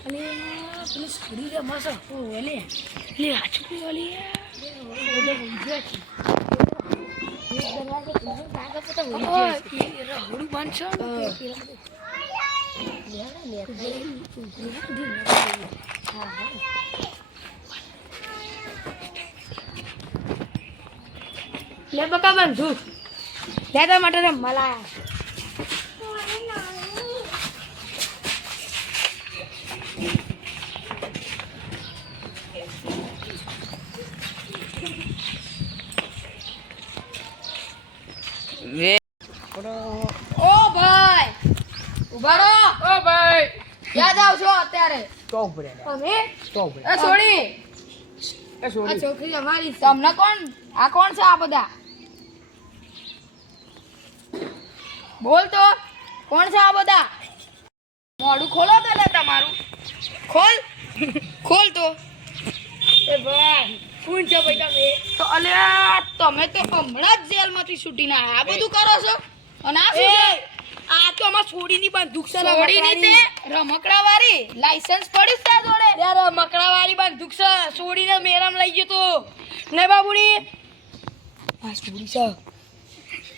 અને પેલી છોડી રે મસ ઓલે લે આ છોકરી ઓલી ઓલે ઊંઘે છે એક દરવાજો ખોલો તાકે પતા ઊંઘે છે એ રહોડું બાંધશો લે બકા બંધુ લેતા માટે રે મલાયા ઓ ભાઈ ઉભા રહો ઓ ભાઈ ક્યાં જાવ છો અત્યારે સ્ટોપ રે અમે સ્ટોપ રે એ છોડી એ આ છોકરી અમારી તમને કોણ આ કોણ છે આ બધા બોલ તો કોણ છે આ બધા મોઢું ખોલો તો લે તમારું ખોલ ખોલ તો એ ભાઈ કોણ છે ભાઈ તમે તો અલ્યા તમે તો હમણાં જ જેલમાંથી છૂટીને આયા આ બધું કરો છો અને આ શું છે આ તો અમાર છોડીની બંદૂક છે છોડીની તે રમકડા વાળી લાયસન્સ પડ્યું છે જોડે યાર રમકડા વાળી બંદૂક છે છોડીને મેરામ લઈ ગયો તો ને બાબુડી આ છોડી છે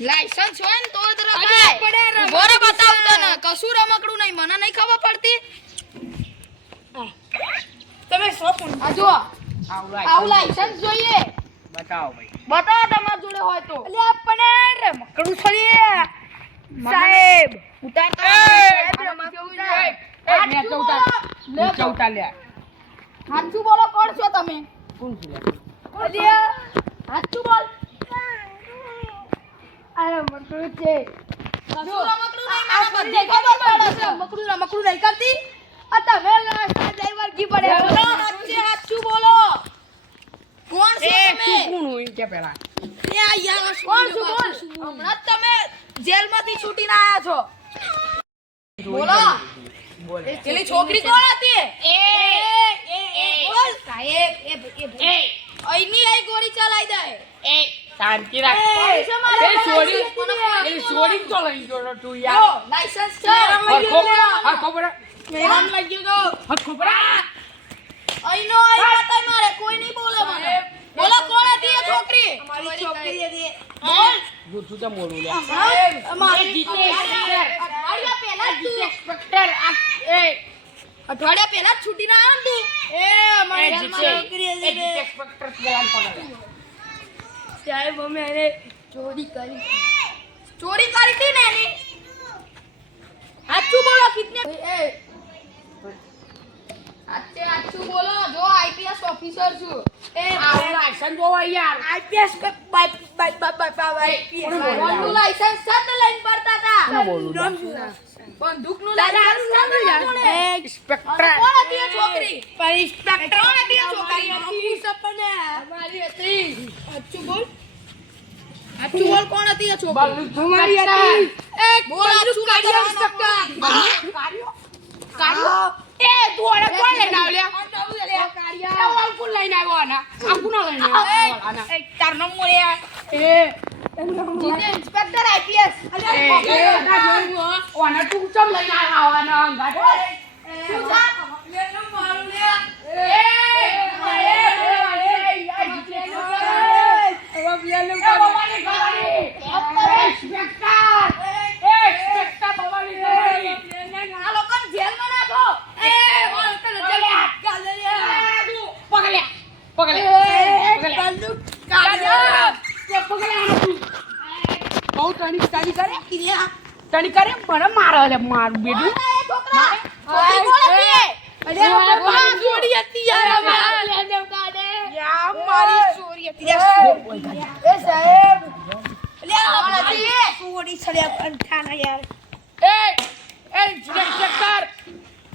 લાયસન્સ હોય ને તો જ રખાય બોરે બતાવ તને કશું રમકડું નહીં મને નહીં ખબર પડતી તમે સોપું આ જો આવું લાયસન્સ જોઈએ બતાવો ભાઈ બતાવો તમાર જોડે હોય તો એટલે આપણે રમકડું છોડીએ સાહેબ ઉતારતો હાચું બોલો કોણ છો તમે હાચું બોલ અરે રમકડું છે રમકડું નહીં કરતી આ તમે વર્ગી પડ્યા હાચું બોલો કોણ છો તમે કોણ હોય કે પેલા કોણ છું બોલ હમણાં તમે જેલમાંથી છૂટીને આયા છો બોલો બોલ પેલી છોકરી કોણ હતી બોલ સાહેબ એ અહીંની આઈ ગોળી ચલાઈ દે શાંતિ રાખ એ છોડી તો લઈ ગયો તું ઓ યાર લાયસન્સ છે હા ખબર મેરામ લઈ ગયો તો હા ખબર અહીંનો આઈ બતાય મારે કોઈ નહીં બોલે મને બોલો કોણ હતી એ છોકરી અમારી છોકરી હતી બોલ જૂઠું તો મોડું લે અમારી અઠવાડિયા પહેલા જ છૂટીને આવ્યો ને તું એ અમારી છોકરી હતી સાહેબ અમે એને ચોરી કરી હતી ને એની સાચું બોલો કિતને સાચું બોલો જો આઈપીએસ ઓફિસર છું એ લાયસન્સ જોવા યાર આઈપીએસ બોલનું લાયસન્સ સાથે લઈને પડતા હતા બંદૂકનું લાયસન્સ ઇન્સ્પેક્ટર કોણ હતી એ છોકરી પણ ઇન્સ્પેક્ટર કોણ હતી એ છોકરી અમારી હતી સાચું બોલ કોણ હતી એ છોકરી અમારી હતી એક બોલ સાચું કાઢ્યો ઇન્સ્પેક્ટર કાઢ્યો એ દોડે કોણ લઈને આવ્યો કાઢ્યા એ વાલ કોણ લઈને આવ્યો આના આ કોણ લઈને આવ્યો આના એક તારનો મોળ્યા જીતે ઇન્સ્પેક્ટર આઈપીએસ ઓના તું ચમ લઈને આવ્યો આના અંગાટ શું છે લેનો મારું લે તણી કરે મને મારે લે મારું બેટું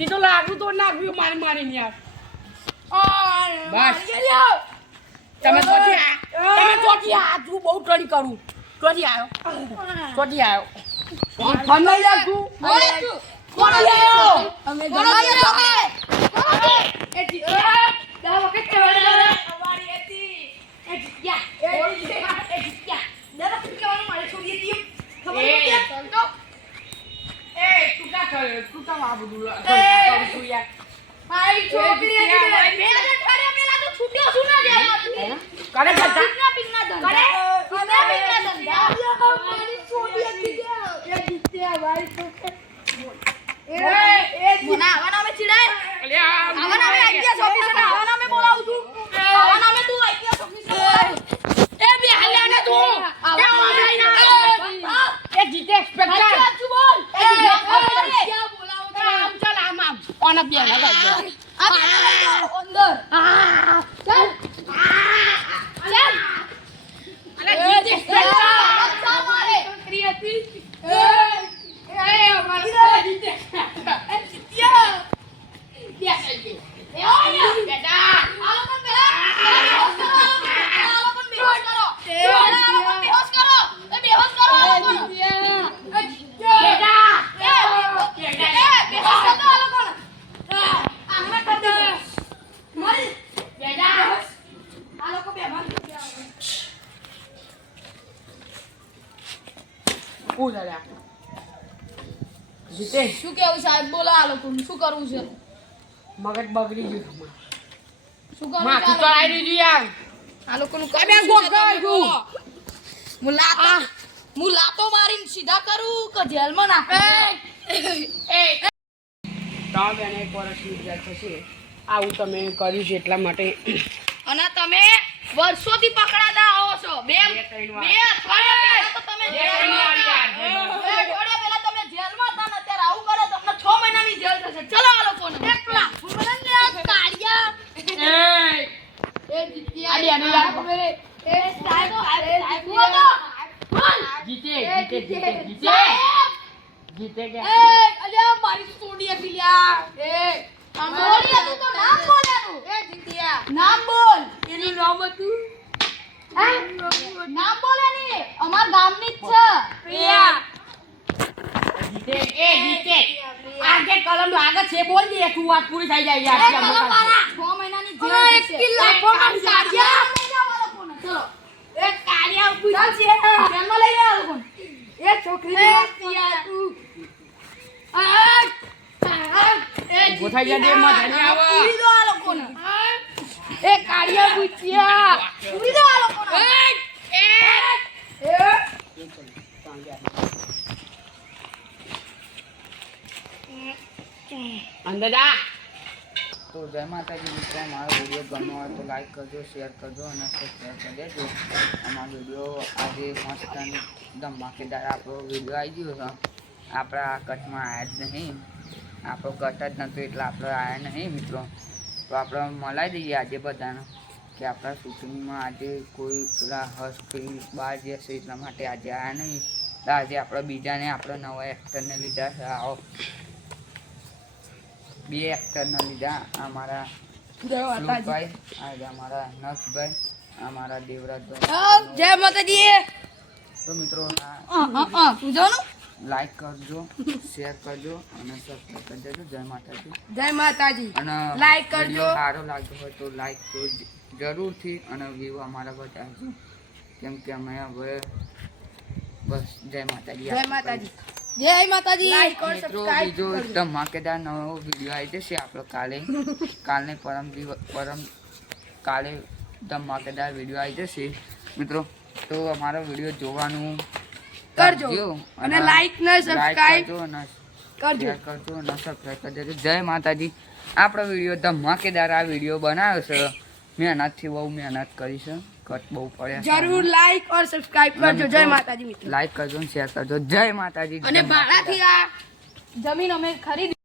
તો લાગુ તો નાખ્યું મારી મારીને યાર બસ તમે ચોથી આ તું બહુ ટણી કરું ચોથી આવ્યો ફોન લઈ જા તું કોણ આવ્યો અમે મારી છોકરી હતી બે અઠવાડિયા પહેલા તો છૂટ્યો છું ને જેલમાંથી. કરે જતા કિડનેપિંગના ધંધા. કિડનેપિંગના ધંધા. મારી છોકરી હતી એ જીત્યા મારી છોકરી. મને આવા નામે ચીડાય. આવા નામે IPS ઓફિસર આવા નામે બોલાવું છું. આવા નામે તું IPS ઓફિસર. એ બે હાલ્યા ને તું એ ઓનલાઈન એ જીતે એક્સપેક્ટર સાચું બોલ. ક્યાં બોલાવો છો? આમ ચાલ આમ ઓન બે લગાઈ અંદર. ચાલ. ચાલ. અરે જીતે એક્સપેક્ટર અચ્છા મારે. છોકરી હતી એ અમારા જીતે જીત્યા. બેસ આવી એ ઓય. બેટા આ લોકો પેલા બેહોશ કરો. આ લોકો બેહોશ કરો. આ લોકો બેહોશ કરો. એ બેહોશ કરો આ લોકોને. બેટા બેહોશ કરો આ લોકોને. આમને કરી દે. મરી. બેટા આ લોકો બેભાન થઈ ગયા. ઉલાલા જીતે શું કેવું સાહેબ બોલો આ લોકોનું શું કરવું છે મગજ બગડી ગયું શું કરવું માથું છે ચડાઈ દીધું યાર આ લોકોનું અબે કરવું શું છે ગોગા તમે બોલો. હું લાતો મારીને સીધા કરું કે જેલમાં નાખું તમે બેને એક વર્ષની જેલ થશે આવું તમે કર્યું છે એટલા માટે અને તમે વર્ષોથી પકડાતા આવો છો બે ત્રણ વાર. અઠવાડિયા પહેલા તો તમે બે ત્રણ વાર યાર. બે અઠવાડિયા પહેલા તમે જેલમાં હતા ને અત્યારે આવું કરો તમને 6 મહિનાની જેલ થશે ચલો આ લોકોને એકલા મને આ કાળિયા એ જીત્યા આ બેને યાર. એ સાહેબ બોલો બોલ જીતે જીતે કે એ અલ્યા મારી સોડી હતી લ્યા એ સોડી હતું તો નામ બોલ એનું એ જીત્યા નામ બોલ એનું નામ હતું હે નામ બોલ એની અમાર ગામની જ છે પ્રિયા જીતે આગે કલમ લાગે છે બોલ દે તું વાત પૂરી થઈ જાય યાર એ કલમ વાળા 6 મહિનાની જેલ એક કિલ્લો કાઢ્યા લઈ જાવ આ લોકોને ચલો એક કાળિયા ઉભી છે જેલમાં લઈ જાવ આ લોકોને એ છોકરી તું ઉભો થઈ જા દે માથાની આવે. પૂરી દો આ લોકોને એ કાળિયા બુચિયા પૂરી દો આ લોકોને અંદર જા તો જય માતાજી મિત્રો, અમારો વિડીયો ગમ્યો હોય તો લાઈક કરજો, શેર કરજો અને સબસ્ક્રાઈબ કરી દેજો. અમારો વિડીયો આજે મસ્ત અને ધમાકેદાર આપણો વિડીયો આવી ગયો છે. આપણા કચ્છમાં આવ્યા જ નહીં, આપણો કચ્છ જ નહોતું એટલે આપણે આવ્યા નહીં મિત્રો. તો આપણે મલાઈ દઈએ આજે બધાને કે આપણા શૂટિંગમાં આજે કોઈ પેલા હસ્તી બહાર જશે એટલા માટે આજે આવ્યા નહીં. તો આજે આપણે બીજાને આપણે નવા એક્ટરને લીધા છે. આવો બે એક્ટરને લીધા, અમારા શ્લોકભાઈ, આજે અમારા નક્ષભાઈ, અમારા દેવરાજભાઈ. જય માતાજી તો મિત્રો તું જાનું લાઈક કરજો, શેર કરજો અને સબસ્ક્રાઈબ કરી દેજો. જય માતાજી. જય માતાજી અને Like કરજો. વિડીયો સારો લાગ્યો હોય તો લાઈક તો જરૂરથી અને વ્યૂ અમારા બતાવજો, કેમ કે અમે હવે બસ જય માતાજી. જય માતાજી જય માતાજી લાઈક और મિત્રો સબસ્ક્રાઇબ બીજો ધમાકેદાર નવો વિડીયો આવી જશે આપણો કાલે ધમાકેદાર વિડીયો આવી જશે મિત્રો. તો અમારો વિડીયો જોવાનું કરજો અને લાઈક ને સબસ્ક્રાઇબ કરજો અને કરજો શેર કરજો અને સબસ્ક્રાઇબ કરી દેજો. જય માતાજી. આપણો વિડીયો ધમાકેદાર આ વિડીયો બનાવ્યો છે, મહેનતથી બહુ મહેનત કરી છે, કટ બહુ પડ્યા છે. જરૂર લાઈક और સબસ્ક્રાઇબ કરજો. જય માતાજી મિત્રો લાઈક કરજો અને શેર કરજો. જય માતાજી. અને ભાડાથી આ જમીન અમે ખરીદી